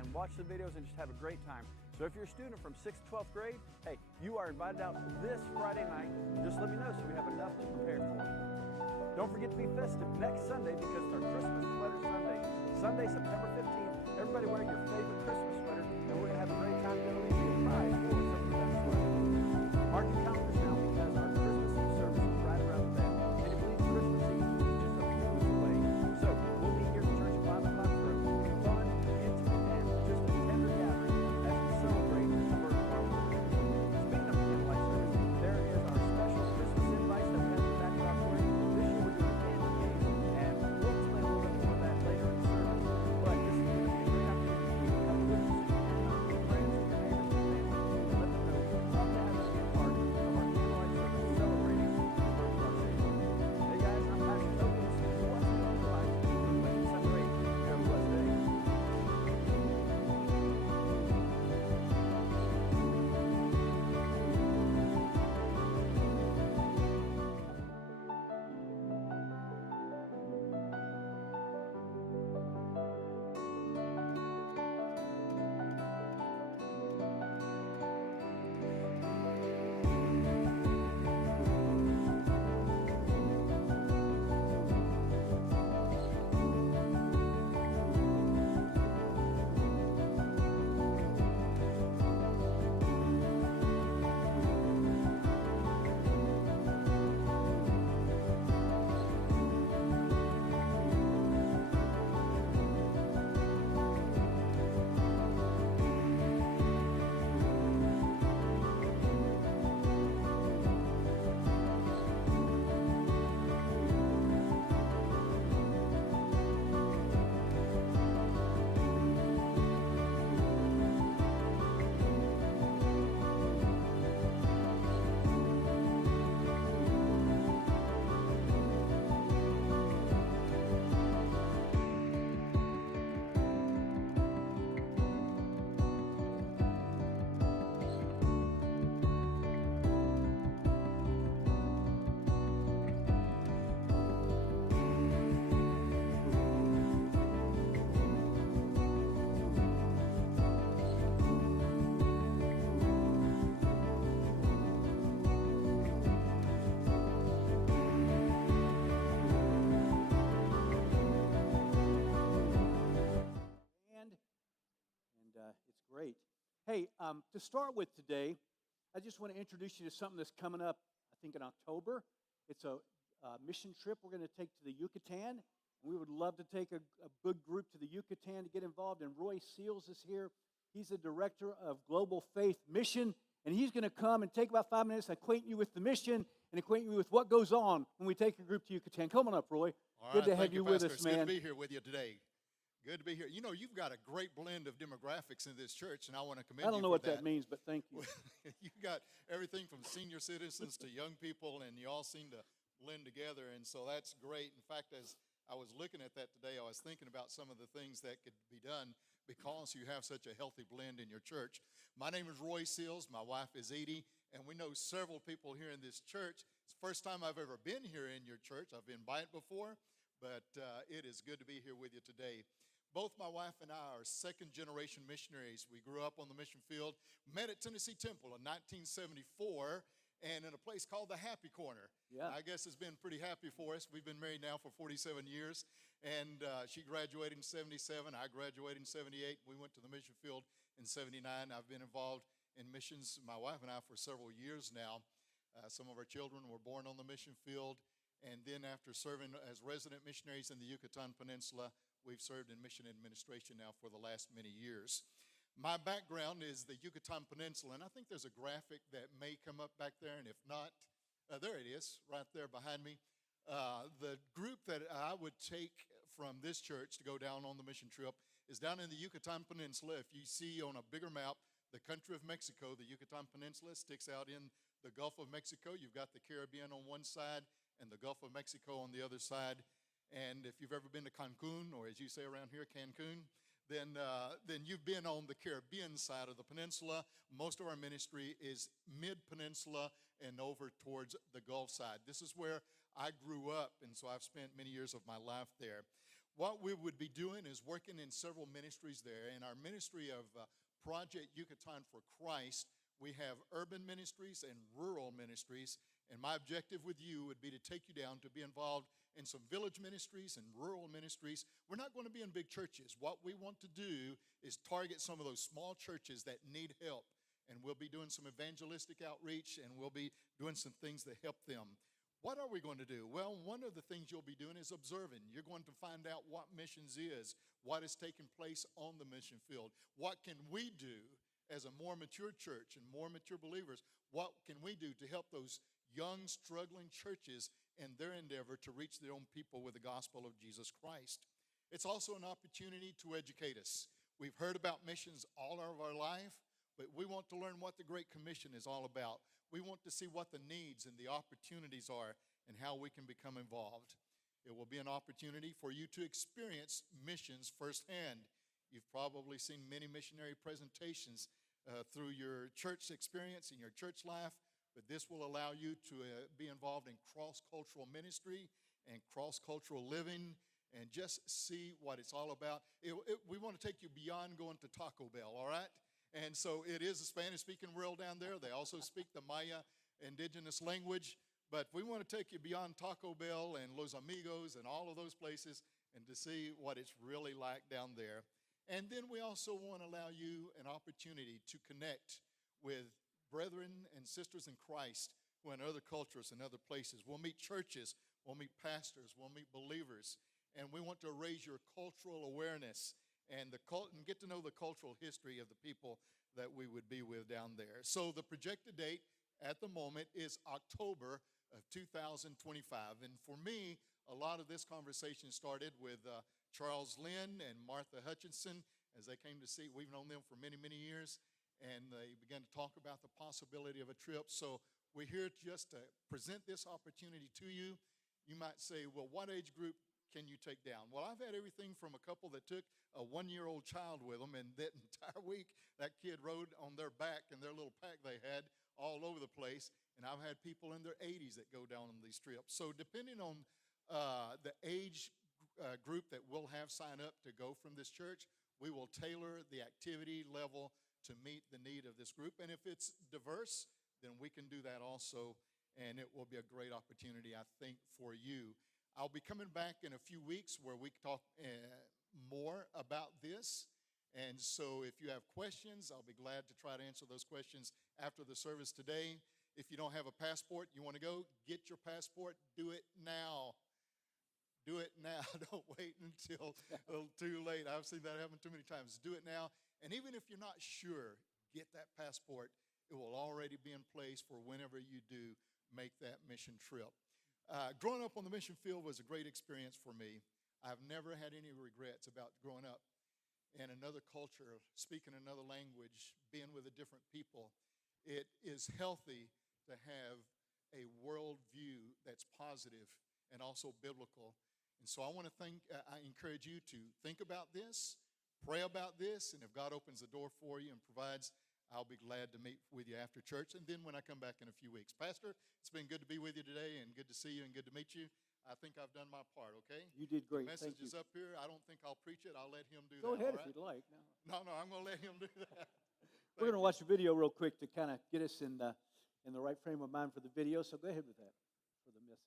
and watch the videos and just have a great time. So if you're a student from 6th to 12th grade, hey, you are invited out this Friday night. Just let me know so we have enough to prepare for you. Don't forget to be festive next Sunday because it's our Christmas Sweater Sunday. Sunday, September 15th, everybody wear your favorite Christmas sweater, and we're going to have a great time together. We'll be a prize for some of the best sweaters. Mark your calendars now because our Christmas Eve service is right around the bend. And you believe Christmas Eve is just a few minutes away. So we'll be here at church at 5 o'clock for a fun, intimate, and just a tender gathering as we celebrate the birth of our Lord. Speaking of the invite service, there is our special Christmas invites that we have in the back of our auditorium. This year we're doing candy canes, and we'll explain a little bit more of that later in the service. But this is going to be a great opportunity to come with us, your friends, your neighbors, your family, and let them know we'd love to have them be a part of our candlelight service celebrating the birth of our Savior. Hey guys, I'm Pastor Toby. This is What's Going on Life. Mission 7 8. You have a blessed day. It's great. Hey, to start with today, I just want to introduce you to something that's coming up, I think, in October. It's a mission trip we're going to take to the Yucatan. We would love to take a big group to the Yucatan to get involved, and Roy Seals is here. He's the director of Global Faith Mission, and he's going to come and take about 5 minutes, acquaint you with the mission, and acquaint you with what goes on when we take a group to Yucatan. Come on up, Roy. All Good right, to have thank you Pastor. with us, It's man. good to be here with you today. Good to be here. You know, you've got a great blend of demographics in this church, and I want to commend you I don't know for what that means, but thank you. You've got everything from senior citizens to young people, and you all seem to blend together, and so that's great. In fact, as I was looking at that today, I was thinking about some of the things that could be done because you have such a healthy blend in your church. My name is Roy Seals. My wife is Edie, and we know several people here in this church. It's the first time I've ever been here in your church. I've been by it before, but it is good to be here with you today. Both my wife and I are second-generation missionaries. We grew up on the mission field, met at Tennessee Temple in 1974, and in a place called the Happy Corner. Yeah. I guess it's been pretty happy for us. We've been married now for 47 years, and she graduated in 77. I graduated in 78. We went to the mission field in 79. I've been involved in missions, my wife and I, for several years now. Some of our children were born on the mission field, and then after serving as resident missionaries in the Yucatan Peninsula, we've served in mission administration now for the last many years. My background is the Yucatan Peninsula, and I think there's a graphic that may come up back there, and if not, there it is, right there behind me. The group that I would take from this church to go down on the mission trip is down in the Yucatan Peninsula. If you see on a bigger map, the country of Mexico, the Yucatan Peninsula sticks out in the Gulf of Mexico. You've got the Caribbean on one side and the Gulf of Mexico on the other side. And if you've ever been to Cancun, or as you say around here, Cancun, then you've been on the Caribbean side of the peninsula. Most of our ministry is mid-peninsula and over towards the Gulf side. This is where I grew up, and so I've spent many years of my life there. What we would be doing is working in several ministries there. In our ministry of Project Yucatan for Christ, we have urban ministries and rural ministries. And my objective with you would be to take you down to be involved in some village ministries and rural ministries. We're not going to be in big churches. What we want to do is target some of those small churches that need help. And we'll be doing some evangelistic outreach, and we'll be doing some things to help them. What are we going to do? Well, one of the things you'll be doing is observing. You're going to find out what missions is, what is taking place on the mission field. What can we do as a more mature church and more mature believers? What can we do to help those young, struggling churches in their endeavor to reach their own people with the gospel of Jesus Christ? It's also an opportunity to educate us. We've heard about missions all of our life, but we want to learn what the Great Commission is all about. We want to see what the needs and the opportunities are and how we can become involved. It will be an opportunity for you to experience missions firsthand. You've probably seen many missionary presentations through your church experience and your church life, but this will allow you to be involved in cross-cultural ministry and cross-cultural living and just see what it's all about. We want to take you beyond going to Taco Bell, all right? And so it is a Spanish-speaking world down there. They also speak the Maya indigenous language. But we want to take you beyond Taco Bell and Los Amigos and all of those places and to see what it's really like down there. And then we also want to allow you an opportunity to connect with brethren and sisters in Christ who are in other cultures and other places. We'll meet churches, we'll meet pastors, we'll meet believers. And we want to raise your cultural awareness and get to know the cultural history of the people that we would be with down there. So the projected date at the moment is October of 2025. And for me, a lot of this conversation started with Charles Lynn and Martha Hutchinson as they came to see. We've known them for many, many years, and they began to talk about the possibility of a trip. So we're here just to present this opportunity to you. You might say, well, what age group can you take down? Well, I've had everything from a couple that took a one-year-old child with them, and that entire week that kid rode on their back and their little pack they had all over the place. And I've had people in their 80s that go down on these trips. So depending on the age group that we'll have sign up to go from this church, we will tailor the activity level to meet the need of this group. And if it's diverse, then we can do that also, and it will be a great opportunity, I think, for you. I'll be coming back in a few weeks where we talk more about this. And so if you have questions, I'll be glad to try to answer those questions after the service today. If you don't have a passport, you want to go, get your passport, do it now. Do it now. Don't wait until too late. I've seen that happen too many times. Do it now. And even if you're not sure, get that passport. It will already be in place for whenever you do make that mission trip. Growing up on the mission field was a great experience for me. I've never had any regrets about growing up in another culture, speaking another language, being with a different people. It is healthy to have a worldview that's positive and also biblical. And so I encourage you to think about this, pray about this, and if God opens the door for you and provides, I'll be glad to meet with you after church, and then when I come back in a few weeks. Pastor, it's been good to be with you today, and good to see you, and good to meet you. I think I've done my part, okay? You did great. The message Thank is you. up here. I don't think I'll preach it. I'll let him do that. Go ahead all if right? you'd like. No. No, I'm going to let him do that. We're going to watch a video real quick to kind of get us in the right frame of mind for the video. So go ahead with that for the message.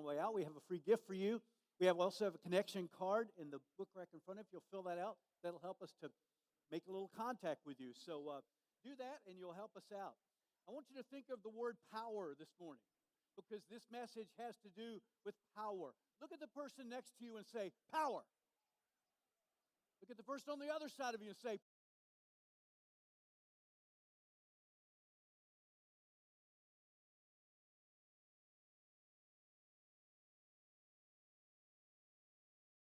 on the way out. We have a free gift for you. We also have a connection card in the book rack in front of you. You'll fill that out. That'll help us to make a little contact with you. So do that, and you'll help us out. I want you to think of the word power this morning, because this message has to do with power. Look at the person next to you and say, power. Look at the person on the other side of you and say,